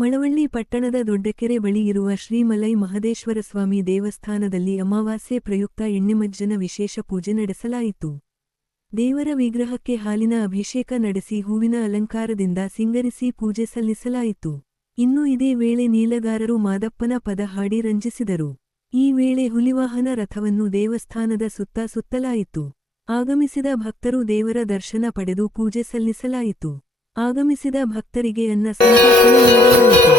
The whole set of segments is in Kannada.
ಮಳವಳ್ಳಿ ಪಟ್ಟಣದ ದೊಡ್ಡಕೆರೆ ಬಳಿ ಇರುವ ಶ್ರೀ ಮಲೈ ಮಹದೇಶ್ವರಸ್ವಾಮಿ ದೇವಸ್ಥಾನದಲ್ಲಿ ಅಮಾವಾಸ್ಯೆ ಪ್ರಯುಕ್ತ ಎಣ್ಣೆಮಜ್ಜನ ವಿಶೇಷ ಪೂಜೆ ನಡೆಸಲಾಯಿತು. ದೇವರ ವಿಗ್ರಹಕ್ಕೆ ಹಾಲಿನ ಅಭಿಷೇಕ ನಡೆಸಿ ಹೂವಿನ ಅಲಂಕಾರದಿಂದ ಸಿಂಗರಿಸಿ ಪೂಜೆ ಸಲ್ಲಿಸಲಾಯಿತು. ಇನ್ನು ಇದೇ ವೇಳೆ ನೀಲಗಾರರು ಮಾದಪ್ಪನ ಪದ ಹಾಡಿ ರಂಜಿಸಿದರು. ಈ ವೇಳೆ ಹುಲಿವಾಹನ ರಥವನ್ನು ದೇವಸ್ಥಾನದ ಸುತ್ತ ಸುತ್ತಲಾಯಿತು. ಆಗಮಿಸಿದ ಭಕ್ತರು ದೇವರ ದರ್ಶನ ಪಡೆದು ಪೂಜೆ ಸಲ್ಲಿಸಲಾಯಿತು. ಆಗಮಿಸಿದ ಭಕ್ತರಿಗೆ ಅನ್ನ ಸಂತರ್ಪಣೆ ಮಾಡಲಾಯಿತು.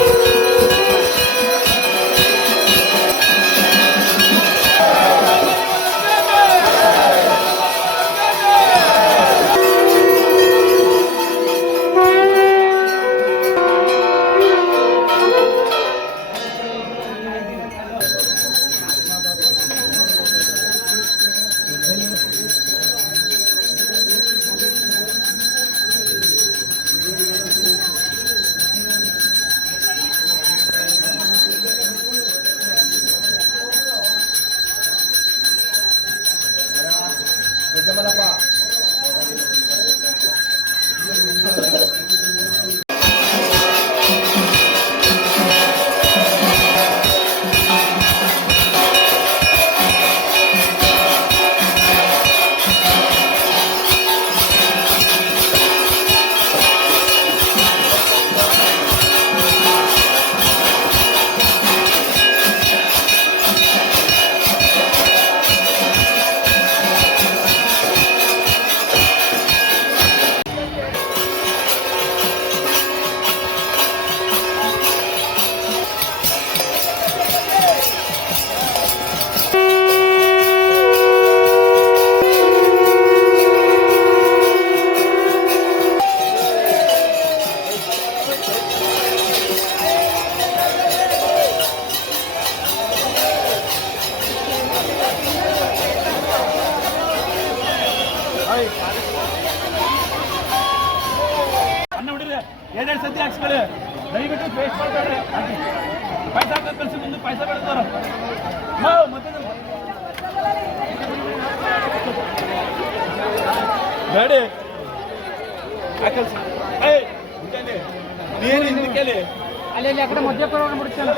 ಅನ್ನ ಬಿಡಿದ್ರೆ ಏನೇನು ಸತಿ ಹಾಕ್ಸ್ಕೊಳ್ಳಿ, ದಯವಿಟ್ಟು ವೇಸ್ಟ್ ಮಾಡ್ಬೇಡ್ರಿ. ಪೈಸಾ ಹಾಕೋದು ಕಳಿಸಿ, ಮುಂದೆ ಪೈಸಾ ಬೆಳೆದಾರ ಮತ್ತೆ ಬೇಡಿ ನೀನು ಹಿಂದಕ್ಕೆ ಅಲ್ಲಿ ಆ ಕಡೆ ಮಧ್ಯಪ್ರಮಾಣ ಬಿಡ್ತಲ್ಲ.